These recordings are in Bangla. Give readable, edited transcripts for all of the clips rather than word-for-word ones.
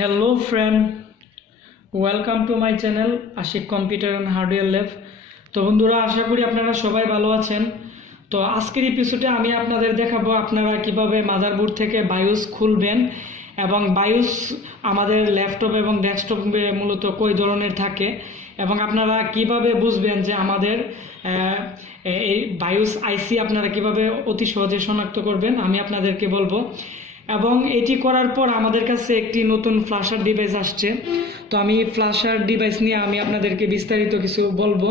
Hello friend, welcome to my channel Ashik computer and hardware lab. তো বন্ধুরা, আশা করি আপনারা সবাই ভালো আছেন। তো আজকের এপিসোডে আমি আপনাদের দেখাবো আপনারা কিভাবে মাদারবোর্ড থেকে বায়োস খুলবেন এবং বায়োস আমাদের ল্যাপটপ এবং ডেস্কটপে মূলত কই ধরনের থাকে এবং আপনারা কিভাবে বুঝবেন যে আমাদের এই বায়োস আইসি আপনারা কিভাবে অতি সহজে শনাক্ত করবেন আমি আপনাদেরকে বলবো। এবং এটি করার পর আমাদের কাছে একটি নতুন ফ্ল্যাশার ডিভাইস আসছে। তো আমি ফ্ল্যাশার ডিভাইস নিয়ে আমি আপনাদেরকে বিস্তারিত কিছু বলবো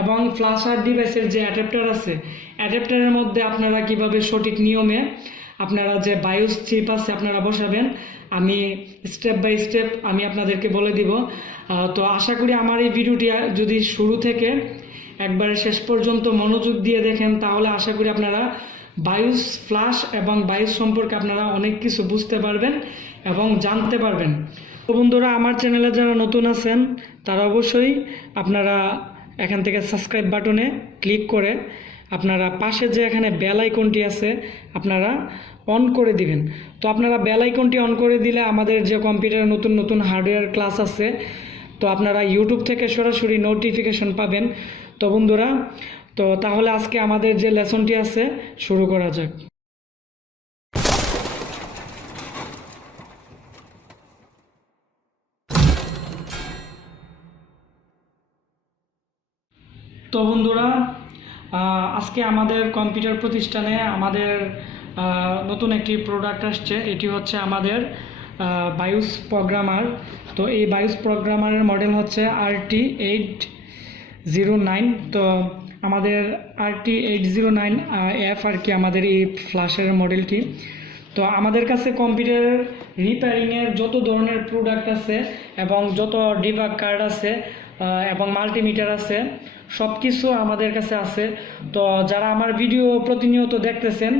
এবং ফ্ল্যাশার ডিভাইসের যে অ্যাডাপ্টার আছে অ্যাডাপ্টারের মধ্যে আপনারা কিভাবে সঠিক নিয়মে আপনারা যে বায়োস চিপ আছে আপনারা বসাবেন আমি স্টেপ বাই স্টেপ আমি আপনাদেরকে বলে দিব। তো আশা করি আমার এই ভিডিওটি যদি শুরু থেকে একবারে শেষ পর্যন্ত মনোযোগ দিয়ে দেখেন তাহলে আশা করি আপনারা বায়োস ফ্ল্যাশ এবং বায়োস সম্পর্কে আপনারা অনেক কিছু বুঝতে পারবেন এবং জানতে পারবেন। তো বন্ধুরা, আমার চ্যানেলে যারা নতুন আছেন তারা অবশ্যই আপনারা এখান থেকে সাবস্ক্রাইব বাটনে ক্লিক করে আপনারা পাশে যে এখানে বেল আইকনটি আছে আপনারা অন করে দিবেন। তো আপনারা বেল আইকনটি অন করে দিলে আমাদের যে কম্পিউটারে নতুন নতুন হার্ডওয়্যার ক্লাস আছে তো আপনারা ইউটিউব থেকে সরাসরি নোটিফিকেশন পাবেন। তো বন্ধুরা, তো তাহলে আজকে আমাদের যে লেসনটি আছে শুরু করা যাক। তো বন্ধুরা, আজকে আমাদের কম্পিউটার প্রতিষ্ঠানে আমাদের নতুন একটি প্রোডাক্ট আসছে। এটি হচ্ছে আমাদের বায়োস প্রোগ্রামার। তো এই বায়োস প্রোগ্রামারের মডেল হচ্ছে RT809। তো আমাদের RT809F আর কি আমাদের এই ফ্ল্যাশের মডেলটি। তো আমাদের কাছে কম্পিউটার রিপেয়ারিংয়ের যত ধরনের প্রোডাক্ট আছে এবং যত ডিবাগ কার্ড আছে এবং মাল্টিমিটার আছে সব কিছু আমাদের কাছে আছে। তো যারা আমার ভিডিও প্রতিনিয়ত দেখতেছেন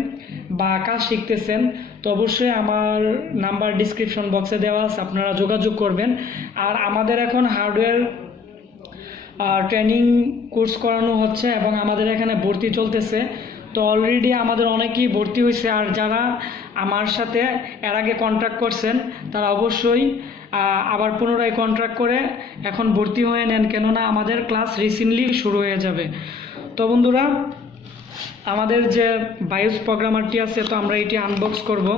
বা কাজ শিখতেছেন তো অবশ্যই আমার নাম্বার ডিসক্রিপশন বক্সে দেওয়া আছে, আপনারা যোগাযোগ করবেন। আর আমাদের এখন হার্ডওয়্যার ট্রেনিং কোর্স করানো হচ্ছে এবং আমাদের এখানে ভর্তি চলতেছে। তো অলরেডি আমাদের অনেকেই ভর্তি হয়েছে, আর যারা আমার সাথে এর আগে কন্ট্রাক্ট করছেন তারা অবশ্যই আবার পুনরায় কন্ট্রাক্ট করে এখন ভর্তি হয়ে নেন, কেননা আমাদের ক্লাস রিসেন্টলি শুরু হয়ে যাবে। তো বন্ধুরা, আমাদের যে বায়োস প্রোগ্রামারটি আছে তো আমরা এটি আনবক্স করব।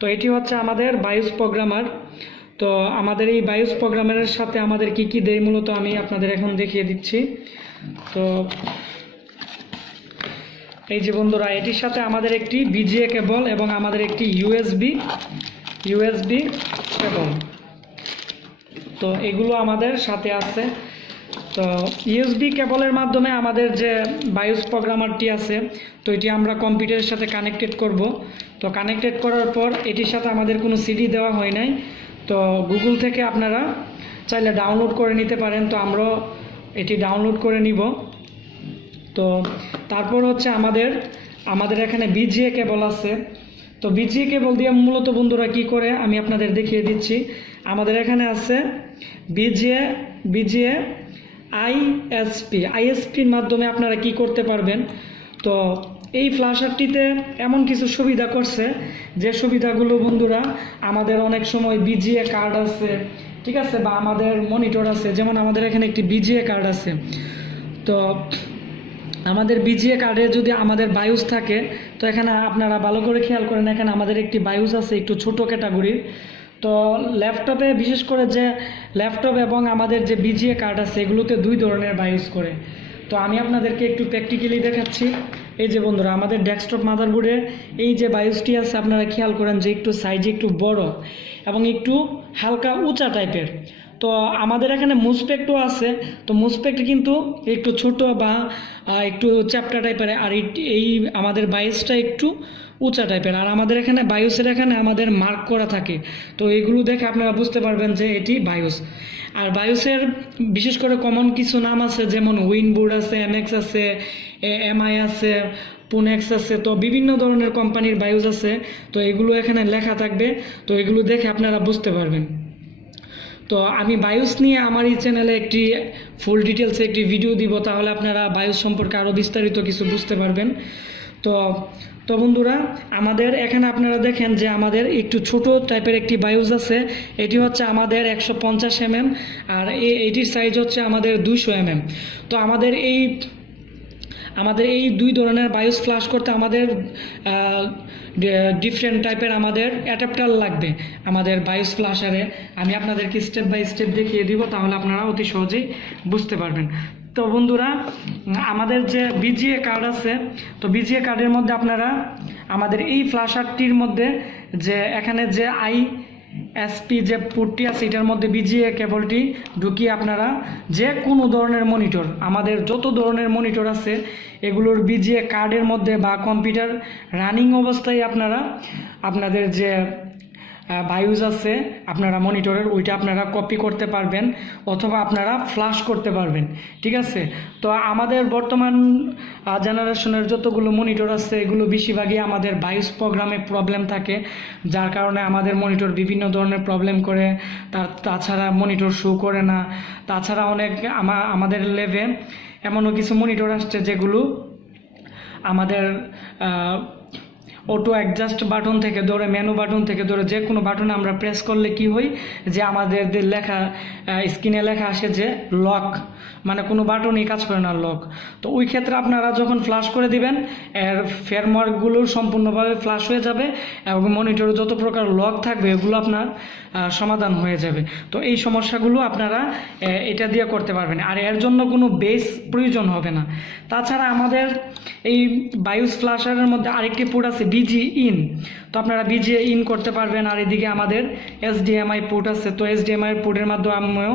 তো এটি হচ্ছে আমাদের বায়োস প্রোগ্রামার। তো আমাদের এই বায়োস প্রোগ্রামারের সাথে আমাদের কি কি দেয় মূলত আমি আপনাদের এখন দেখিয়ে দিচ্ছি। তো এই যে বন্ধুরা, এটির সাথে আমাদের একটি বিজিএ কেবল এবং আমাদের একটি ইউএসবি কেবল, তো এগুলো আমাদের সাথে আছে। তো ইউএসবি কেবলের মাধ্যমে আমাদের যে বায়োস প্রোগ্রামারটি আছে তো এটি আমরা কম্পিউটারের সাথে কানেক্টেড করব। তো কানেক্টেড করার পর এটির সাথে আমাদের কোনো সিডি দেওয়া হয় নাই, তো গুগল থেকে আপনারা চাইলে ডাউনলোড করে নিতে পারেন। তো আমরাও এটি ডাউনলোড করে নিব। তো তারপর হচ্ছে আমাদের এখানে বিজিএ কেবল আছে। তো বিজিএ কেবল দিয়ে মূলত বন্ধুরা কি করে আমি আপনাদের দেখিয়ে দিচ্ছি। আমাদের এখানে আছে বিজিএ আইএসপির মাধ্যমে আপনারা কি করতে পারবেন। তো এই ফ্ল্যাশারটিতে এমন কিছু সুবিধা করছে যে সুবিধাগুলো বন্ধুরা আমাদের অনেক সময় বিজিএ কার্ড আছে, ঠিক আছে, বা আমাদের মনিটর আছে, যেমন আমাদের এখানে একটি বিজিএ কার্ড আছে। তো আমাদের বিজিএ কার্ডে যদি আমাদের বায়োস থাকে তো এখানে আপনারা ভালো করে খেয়াল করেন, এখানে আমাদের একটি বায়োস আছে একটু ছোট ক্যাটাগরির। তো ল্যাপটপে বিশেষ করে যে ল্যাপটপ এবং আমাদের যে বিজিএ কার্ড আছে এগুলোতে দুই ধরনের বায়োস করে। তো আমি আপনাদেরকে একটু প্র্যাকটিক্যালি দেখাচ্ছি। এই যে বন্ধুরা, আমাদের ডেস্কটপ মাদারবোর্ডে এই যে বায়োসটি আছে আপনারা খেয়াল করেন যে একটু সাইজে একটু বড় এবং একটু হালকা উঁচা টাইপের। তো আমাদের এখানে মুসপেক্টও আছে, তো মুসপেক্ট কিন্তু একটু ছোট বা একটু চ্যাপ্টা টাইপের, আর এই আমাদের বায়োসটা একটু উঁচা টাইপের। আর আমাদের এখানে বায়োসের এখানে আমাদের মার্ক করা থাকে, তো এগুলো দেখে আপনারা বুঝতে পারবেন যে এটি বায়োস। আর বায়োসের বিশেষ করে কমন কিছু নাম আছে, যেমন উইনবোর্ড আছে, এমএক্স আছে, এমআই আছে, পুনেক্স আছে। তো বিভিন্ন ধরনের কোম্পানির বায়োস আছে, তো এগুলো এখানে লেখা থাকবে, তো এগুলো দেখে আপনারা বুঝতে পারবেন। তো আমি বায়োস নিয়ে আমার এই চ্যানেলে একটি ফুল ডিটেলসে একটি ভিডিও দিব, তাহলে আপনারা বায়োস সম্পর্কে আরও বিস্তারিত কিছু বুঝতে পারবেন। তো তো বন্ধুরা আমাদের এখানে আপনারা দেখেন যে আমাদের একটু ছোট টাইপের একটি বায়োস আছে, এটি হচ্ছে আমাদের 150 mm, আর এইটির সাইজ হচ্ছে আমাদের 200 mm। তো আমাদের এই দুই ধরনের বায়োস ফ্লাশ করতে আমাদের ডিফারেন্ট টাইপের আমাদের অ্যাডাপ্টার লাগবে আমাদের বায়োস ফ্লাশারে। আমি আপনাদেরকে স্টেপ বাই স্টেপ দেখিয়ে দিব, তাহলে আপনারা অতি সহজেই বুঝতে পারবেন। তো বন্ধুরা আমাদের যে বিজিএ কার্ড আছে, তো বিজিএ কার্ডের মধ্যে আপনারা আমাদের এই ফ্লাশারটির মধ্যে যে এখানে যে আইএসপি যে পোর্টটি আছে এটার মধ্যে বিজিএ কেবলটি ঢুকিয়ে আপনারা যে কোনো ধরনের মনিটর, আমাদের যত ধরনের মনিটর আছে এগুলোর বিজিএ কার্ডের মধ্যে বা কম্পিউটার রানিং অবস্থায় আপনারা আপনাদের যে বায়োস আছে আপনারা মনিটরের ওইটা আপনারা কপি করতে পারবেন অথবা আপনারা ফ্লাশ করতে পারবেন, ঠিক আছে। তো আমাদের বর্তমান জেনারেশনের যতগুলো মনিটর আছে এগুলো বেশিরভাগই আমাদের বায়োস প্রোগ্রামে প্রবলেম থাকে, যার কারণে আমাদের মনিটর বিভিন্ন ধরনের প্রবলেম করে। তাছাড়া মনিটর শো করে না, তাছাড়া অনেক আমাদের লেভে এমনও কিছু মনিটর আসছে যেগুলো আমাদের অটো অ্যাডজাস্ট বাটন থেকে ধরে মেনু বাটন থেকে ধরে যে কোনো বাটনে আমরা প্রেস করলে কি হয় যে আমাদের লেখা স্ক্রিনে লেখা আসে যে লক, মানে কোনো বাটনই কাজ করে না, লক। তো ওই ক্ষেত্রে আপনারা যখন ফ্লাশ করে দিবেন এর ফেরমার্কগুলো সম্পূর্ণভাবে ফ্লাশ হয়ে যাবে এবং মনিটরে যত প্রকার লক থাকবে এগুলো আপনার সমাধান হয়ে যাবে। তো এই সমস্যাগুলো আপনারা এটা দিয়ে করতে পারবেন, আর এর জন্য কোনো বেস প্রয়োজন হবে না। তাছাড়া আমাদের এই বায়োস ফ্লাশারের মধ্যে আরেকটি পোর্ট আছে বিজি ইন, তো আপনারা বিজি ইন করতে পারবেন। আর এদিকে আমাদের এসডিএমআই পোর্ট আছে, তো এসডিএমআই পোর্টের মাধ্যমেও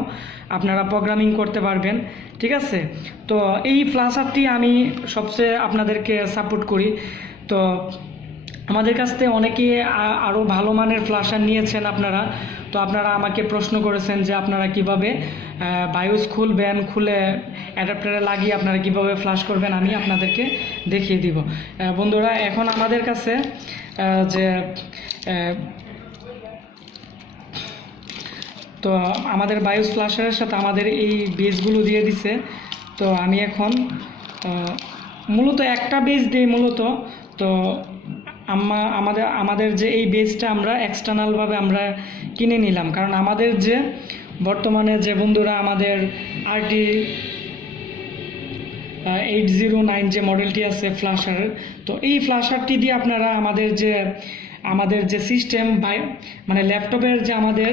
আপনারা প্রোগ্রামিং করতে পারবেন, ঠিক আছে। তো এই ফ্লাশারটি আমি সবচেয়ে আপনাদেরকে সাপোর্ট করি। তো আমাদের কাছ থেকে অনেকে আরও ভালো মানের ফ্লাশার নিয়েছেন আপনারা, তো আপনারা আমাকে প্রশ্ন করেছেন যে আপনারা কিভাবে বায়োস খুলবেন, খুলে অ্যাডাপ্টারে লাগিয়ে আপনারা কিভাবে ফ্লাশ করবেন, আমি আপনাদেরকে দেখিয়ে দিব। বন্ধুরা এখন আমাদের কাছে যে তো আমাদের বায়োস ফ্লাশারের সাথে আমাদের এই বেসগুলো দিয়ে দিছে। তো আমি এখন মূলত একটা বেস দিই মূলত। তো আমাদের যে এই বেসটা আমরা এক্সটার্নালভাবে আমরা কিনে নিলাম, কারণ আমাদের যে বর্তমানে যে বন্ধুরা আমাদের RT809 যে মডেলটি আছে ফ্লাশারের, তো এই ফ্লাশারটি দিয়ে আপনারা আমাদের যে সিস্টেম মানে ল্যাপটপের যে আমাদের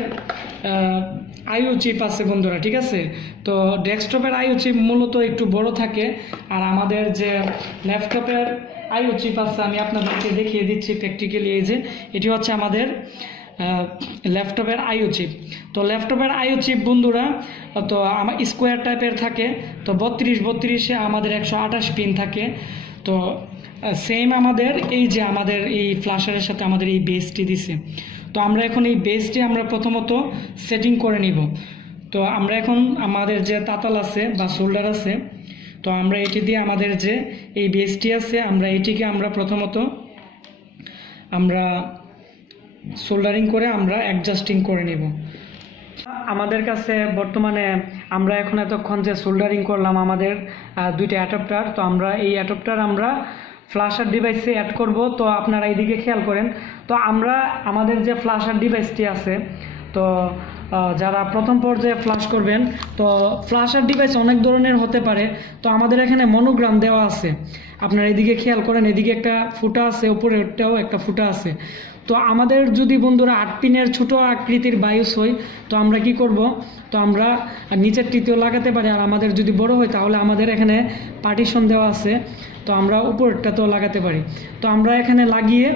আইও চিপ আছে বন্ধুরা, ঠিক আছে। তো ডেস্কটপের আইও চিপ মূলত একটু বড় থাকে, আর আমাদের যে ল্যাপটপের আইও চিপ আছে আমি আপনাদেরকে দেখিয়ে দিচ্ছি প্র্যাকটিক্যালি। এই যে এটি হচ্ছে আমাদের ল্যাপটপের আইও চিপ। তো ল্যাপটপের আইও চিপ বন্ধুরা তো আমার স্কোয়ার টাইপের থাকে, তো 32 আমাদের 128 পিন থাকে। তো সেম আমাদের এই যে আমাদের এই ফ্লাশারের সাথে আমাদের এই বেসটি দিছে। তো আমরা এখন এই বেসটি আমরা প্রথমত সেটিং করে নিব। তো আমরা এখন আমাদের যে তাতাল আছে বা শোল্ডার আছে, তো আমরা এটি দিয়ে আমাদের যে এই বেসটি আছে আমরা এটিকে আমরা প্রথমত আমরা সোল্ডারিং করে আমরা অ্যাডজাস্টিং করে নিব। আমাদের কাছে বর্তমানে আমরা এখন এতক্ষণ যে সোল্ডারিং করলাম আমাদের দুইটা অ্যাডাপ্টার, তো আমরা এই অ্যাডাপ্টার আমরা ফ্লাশার ডিভাইসে অ্যাড করব। তো আপনারা এইদিকে খেয়াল করেন, তো আমরা আমাদের যে ফ্লাশার ডিভাইসটি আছে, তো যারা প্রথম পর্যায়ে ফ্লাশ করবেন, তো ফ্লাশার ডিভাইস অনেক ধরনের হতে পারে। তো আমাদের এখানে মনোগ্রাম দেওয়া আছে, আপনারা এদিকে খেয়াল করেন, এদিকে একটা ফুটা আছে, উপরেরটাও একটা ফুটা আছে। তো আমাদের যদি বন্ধুরা 8 পিনের ছোটো আকৃতির বায়োস হয়, তো আমরা কি করব, তো আমরা নিচের টিতেও লাগাতে পারি, আর আমাদের যদি বড় হয় তাহলে আমাদের এখানে পার্টিশন দেওয়া আছে, তো আমরা উপরেরটাতেও লাগাতে পারি। তো আমরা এখানে লাগিয়ে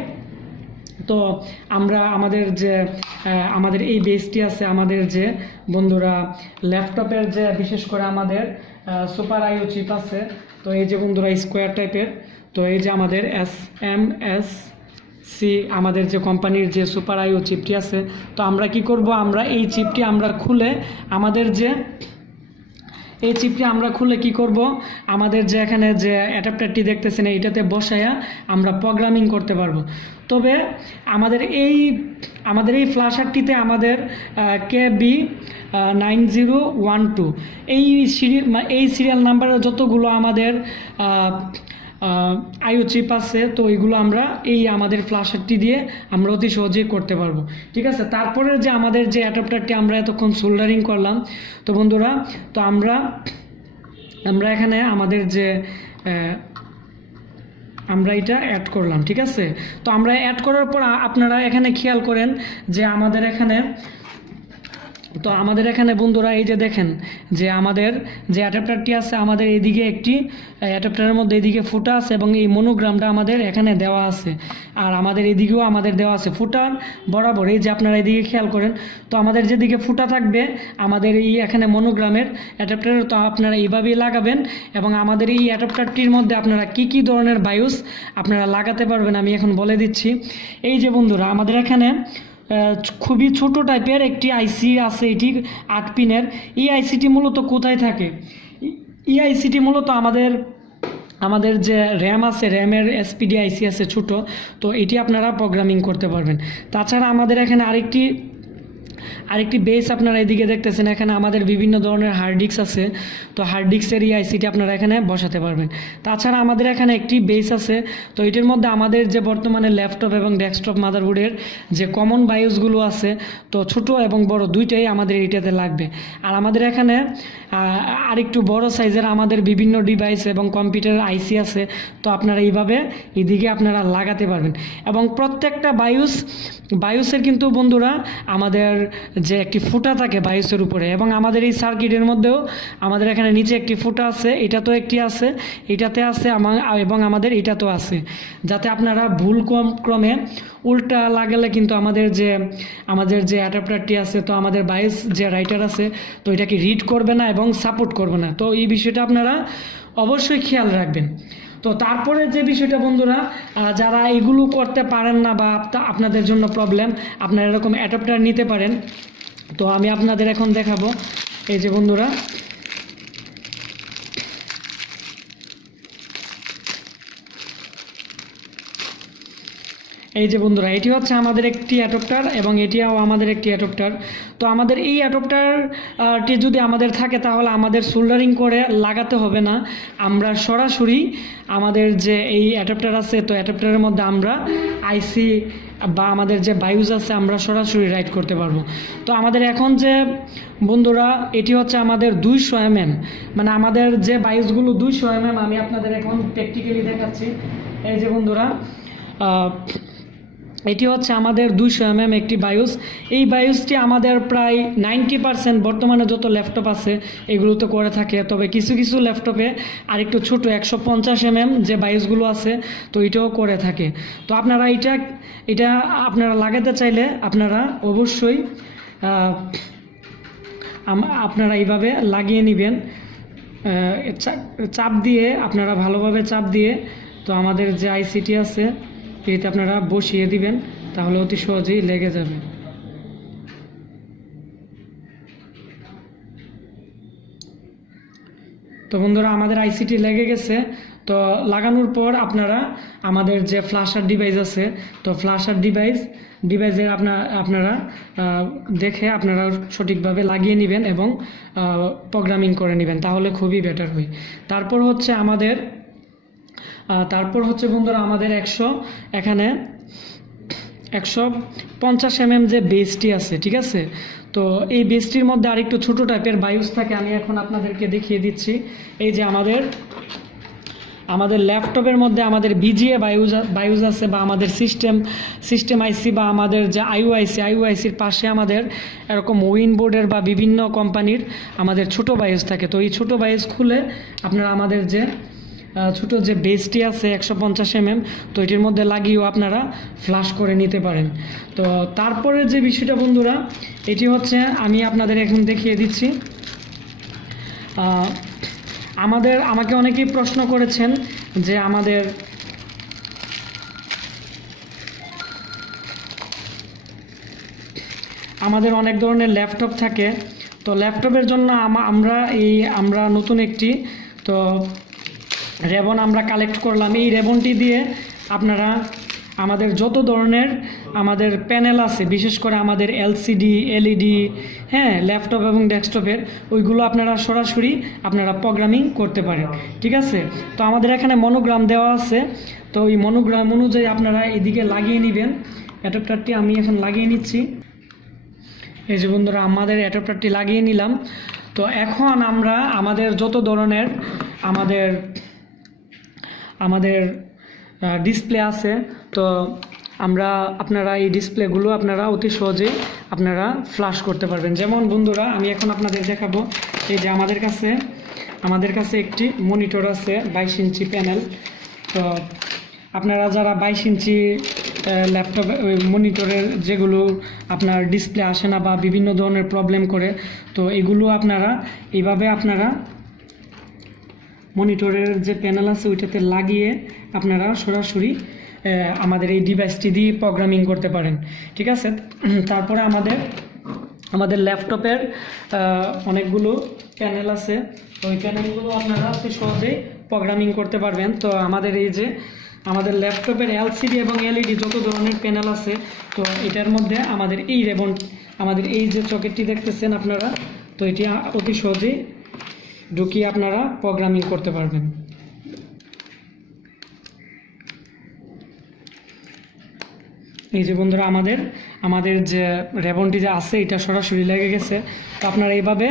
তো আমরা আমাদের এই বেসটি আছে, আমাদের যে বন্ধুরা ল্যাপটপের যে বিশেষ করে আমাদের সুপার আইও চিপ আছে, তো এই যে বন্ধুরা স্কোয়ার টাইপের, তো এই যে আমাদের SMSC আমাদের যে কোম্পানির যে সুপার আইও চিপটি আছে, তো আমরা কি করব, আমরা এই চিপটি আমরা খুলে এই চিপটি আমরা খুলে কি করব, আমাদের যে এখানে যে অ্যাডাপ্টারটি দেখতেছেন এইটাতে বসায়া আমরা প্রোগ্রামিং করতে পারবো। তবে আমাদের এই ফ্লাশারটিতে আমাদের KB9012 এই সিরিয়াল নাম্বারের যতগুলো আমাদের আইও চিপ আছে, তো এইগুলো আমরা এই আমাদের ফ্ল্যাশারটি দিয়ে আমরা অতি সহজেই করতে পারবো। ঠিক আছে, তারপরে যে আমাদের যে অ্যাডাপ্টারটি আমরা এতক্ষণ সোল্ডারিং করলাম, তো বন্ধুরা তো আমরা এখানে আমাদের যে আমরা এটা অ্যাড করলাম। ঠিক আছে, তো আমরা অ্যাড করার পর আপনারা এখানে খেয়াল করেন যে আমাদের এখানে বন্ধুরা এই যে দেখেন যে আমাদের যে অ্যাডাপ্টারটি আছে, আমাদের এইদিকে একটি অ্যাডাপ্টারের মধ্যে এদিকে ফুটা আছে এবং এই মনোগ্রামটা আমাদের এখানে দেওয়া আছে, আর আমাদের এদিকেও আমাদের দেওয়া আছে ফুটার বরাবর। এই যে আপনারা এদিকে খেয়াল করেন, তো আমাদের যেদিকে ফুটা থাকবে আমাদের এই এখানে মনোগ্রামের অ্যাডাপ্টার, তো আপনারা এইভাবেই লাগাবেন। এবং আমাদের এই অ্যাডাপ্টারটির মধ্যে আপনারা কি ধরনের বায়োস আপনারা লাগাতে পারবেন আমি এখন বলে দিচ্ছি। এই যে বন্ধুরা আমাদের এখানে খুবই ছোট টাইপের একটি আইসি আছে, এটি 8 পিনের। এই আইসিটি মূলত কোথায় থাকে? এই আইসিটি মূলত আমাদের যে র্যাম আছে, র্যামের এসপিডি আইসি আছে ছোট, তো এটি আপনারা প্রোগ্রামিং করতে পারবেন। তাছাড়া আমাদের এখানে আরেকটি বেস আপনারা এদিকে দেখতেছেন, এখানে আমাদের বিভিন্ন ধরনের হার্ড ডিস্ক আছে, তো হার্ড ডিস্কের এই আইসিটি আপনারা এখানে বসাতে পারবেন। তাছাড়া আমাদের এখানে একটি বেস আছে, তো এটির মধ্যে আমাদের যে বর্তমানে ল্যাপটপ এবং ডেস্কটপ মাদারবোর্ডের যে কমন বায়োসগুলো আছে, তো ছোট এবং বড় দুইটাই আমাদের এইটাতে লাগবে। আর আমাদের এখানে আরেকটু বড় সাইজের আমাদের বিভিন্ন ডিভাইস এবং কম্পিউটার আইসি আছে, তো আপনারা এইভাবে এদিকে আপনারা লাগাতে পারবেন। এবং প্রত্যেকটা বায়োসের কিন্তু বন্ধুরা আমাদের যে একটি ফুটা থাকে বায়োসের উপরে, এবং আমাদের এই সার্কিটের মধ্যেও আমাদের এখানে নিচে একটি ফুটা আছে, এটাতেও একটি আছে, এটাতে আছে এবং আমাদের এটাতেও আছে, যাতে আপনারা ভুল ক্রমে উল্টা লাগালে কিন্তু আমাদের যে অ্যাডাপ্টারটি আছে, তো আমাদের বায়োস যে রাইটার আছে, তো এটাকে রিড করবে না এবং সাপোর্ট করবে না। তো এই বিষয়টা আপনারা অবশ্যই খেয়াল রাখবেন। তো তারপরে যে বিষয়টা বন্ধুরা, যারা এগুলো করতে পারেন না বা আপনাদের জন্য প্রবলেম, আপনারা এরকম অ্যাডাপ্টার নিতে পারেন। তো আমি আপনাদের এখন দেখাবো। এই যে বন্ধুরা এটি হচ্ছে আমাদের একটি অ্যাডাপ্টার এবং এটিও আমাদের একটি অ্যাডাপ্টার। তো আমাদের এই অ্যাডাপ্টারটি যদি আমাদের থাকে তাহলে আমাদের সোল্ডারিং করে লাগাতে হবে না, আমরা সরাসরি আমাদের যে এই অ্যাডাপ্টার আছে, তো অ্যাডাপ্টারের মধ্যে আমরা আইসি বা আমাদের যে বায়োস আছে আমরা সরাসরি রাইট করতে পারবো। তো আমাদের এখন যে বন্ধুরা এটি হচ্ছে আমাদের 200 mm, মানে আমাদের যে বায়োসগুলো 200 mm, আমি আপনাদের এখন প্র্যাকটিক্যালি দেখাচ্ছি। এই যে বন্ধুরা এটি হচ্ছে আমাদের 200 mm একটি বায়োস। এই বায়োসটি আমাদের প্রায় 90% বর্তমানে যত ল্যাপটপ আছে এগুলোতে করে থাকে, তবে কিছু কিছু ল্যাপটপে আরেকটু ছোট 150 mm যে বায়োসগুলো আছে, তো এটাও করে থাকে। তো আপনারা এটা আপনারা লাগাতে চাইলে আপনারা অবশ্যই আপনারা এইভাবে লাগিয়ে নেবেন, চাপ দিয়ে আপনারা ভালোভাবে চাপ দিয়ে, তো আমাদের যে আইসিটি আছে এটিতে আপনারা বসিয়ে দিবেন, তাহলে অতি সহজেই লেগে যাবে। তো বন্ধুরা আমাদের আইসিটি লেগে গেছে। তো লাগানোর পর আপনারা আমাদের যে ফ্ল্যাশার ডিভাইস আছে, তো ফ্ল্যাশার ডিভাইসের আপনারা দেখে আপনারা সঠিকভাবে লাগিয়ে নেবেন এবং প্রোগ্রামিং করে নেবেন, তাহলে খুবই বেটার হয়। তারপর হচ্ছে বন্ধুরা আমাদের 150 mm যে বেসটি আছে, ঠিক আছে, তো এই বেসটির মধ্যে আরেকটু ছোট টাইপের বায়োস থাকে, আমি এখন আপনাদেরকে দেখিয়ে দিচ্ছি। এই যে আমাদের ল্যাপটপের মধ্যে আমাদের বিজিএ বায়োস আছে, বা আমাদের সিস্টেম আইসি বা আমাদের যে আইওআইসির পাশে আমাদের এরকম উইনবোর্ডের বা বিভিন্ন কোম্পানির আমাদের ছোট বায়োস থাকে। তো এই ছোট বায়োস খুলে আপনারা আমাদের যে ছোট যে বেসটি আছে 150 mm, তো এটির মধ্যে লাগিয়েও আপনারা ফ্ল্যাশ করে নিতে পারেন। তো তারপরে যে বিষয়টা বন্ধুরা, এটি হচ্ছে আমি আপনাদের এখন দেখিয়ে দিচ্ছি। আমাকে অনেকেই প্রশ্ন করেছেন যে আমাদের অনেক ধরনের ল্যাপটপ থাকে, তো ল্যাপটপের জন্য আমরা নতুন একটি রেবন আমরা কালেক্ট করলাম। এই রেবনটি দিয়ে আপনারা আমাদের যত ধরনের আমাদের প্যানেল আছে, বিশেষ করে আমাদের এলসিডি, এলইডি, হ্যাঁ, ল্যাপটপ এবং ডেস্কটপের, ওইগুলো আপনারা সরাসরি আপনারা প্রোগ্রামিং করতে পারেন। ঠিক আছে, তো আমাদের এখানে মনোগ্রাম দেওয়া আছে, তো ওই মনোগ্রাম অনুযায়ী আপনারা এদিকে লাগিয়ে নেবেন। অ্যাডাপ্টারটি আমি এখন লাগিয়ে নিচ্ছি। এই যে বন্ধুরা, আমাদের অ্যাডাপ্টারটি লাগিয়ে নিলাম। তো এখন আমরা আমাদের যত ধরনের আমাদের ডিসপ্লে আছে, তো আপনারা এই ডিসপ্লেগুলো আপনারা অতি সহজেই আপনারা ফ্ল্যাশ করতে পারবেন। যেমন বন্ধুরা, আমি এখন আপনাদের দেখাবো, এই যে আমাদের কাছে একটি মনিটর আছে 22 ইঞ্চি প্যানেল। তো আপনারা যারা 22 ইঞ্চি ল্যাপটপ মনিটরের যেগুলো আপনার ডিসপ্লে আসে না বা বিভিন্ন ধরনের প্রবলেম করে, তো এগুলো আপনারা এইভাবে আপনারা মনিটরের যে প্যানেল আছে ওইটাতে লাগিয়ে আপনারা সরাসরি আমাদের এই ডিভাইসটি দিয়ে প্রোগ্রামিং করতে পারেন। ঠিক আছে, তারপরে আমাদের ল্যাপটপের অনেকগুলো প্যানেল আছে, ওই প্যানেলগুলো আপনারা অতি সহজেই প্রোগ্রামিং করতে পারবেন। তো আমাদের ল্যাপটপের এলসিডি এবং এলইডি যত ধরনের প্যানেল আছে, তো এটার মধ্যে আমাদের এই যে সকেটটি দেখতেছেন আপনারা, তো এটি অতি সহজেই ঢুকিয়ে আপনারা প্রোগ্রামিং করতে পারবেন। এই যে বন্ধুরা, আমাদের যে রেবনটি যে আছে এটা সরাসরি লেগে গেছে। তো আপনারা এইভাবে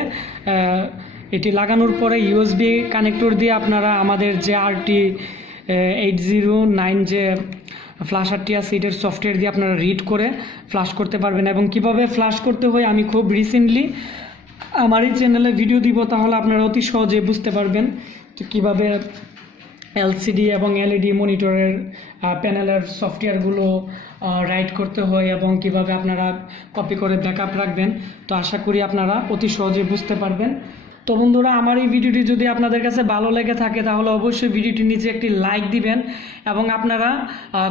এটি লাগানোর পরে ইউএসবি কানেক্টর দিয়ে আপনারা আমাদের যে RT8009 যে ফ্ল্যাশারটি আছে এটার সফটওয়্যার দিয়ে আপনারা রিড করে ফ্ল্যাশ করতে পারবেন। এবং কিভাবে ফ্ল্যাশ করতে হয় আমি খুব রিসেন্টলি আমার এই চ্যানেলে ভিডিও দিব, তাহলে আপনারা অতি সহজে বুঝতে পারবেন তো কীভাবে এলসিডি এবং এলইডি মনিটরের প্যানেলের সফটওয়্যারগুলো রাইট করতে হয় এবং কিভাবে আপনারা কপি করে ব্যাকআপ রাখবেন। তো আশা করি আপনারা অতি সহজে বুঝতে পারবেন। তো বন্ধুরা, আমার এই ভিডিওটি যদি আপনাদের কাছে ভালো লেগে থাকে তাহলে অবশ্যই ভিডিওটির নিচে একটি লাইক দিবেন এবং আপনারা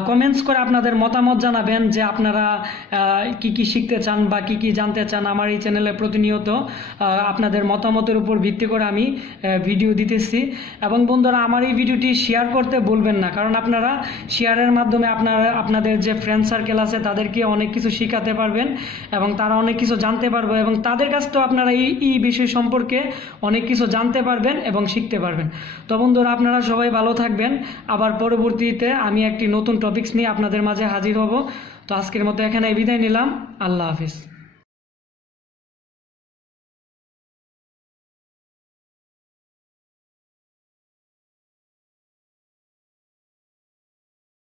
কমেন্টস করে আপনাদের মতামত জানাবেন যে আপনারা কি শিখতে চান বা কি জানতে চান। আমার এই চ্যানেলে প্রতিনিয়ত আপনাদের মতামতের উপর ভিত্তি করে আমি ভিডিও দিতেছি। এবং বন্ধুরা, আমার এই ভিডিওটি শেয়ার করতে ভুলবেন না, কারণ আপনারা শেয়ারের মাধ্যমে আপনাদের যে ফ্রেন্ড সার্কেল আছে তাদেরকে অনেক কিছু শেখাতে পারবেন এবং তারা অনেক কিছু জানতে পারবে এবং তাদের কাছ থেকে আপনারা এই বিষয় সম্পর্কে অনেক কিছু জানতে পারবেন এবং শিখতে পারবেন। তো বন্ধুরা, আপনারা সবাই ভালো থাকবেন। আবার পরবর্তীতে আমি একটি নতুন টপিকস নিয়ে আপনাদের মাঝে হাজির হব। তো আজকের মতো এখানে বিদায় নিলাম। আল্লাহ হাফিজ।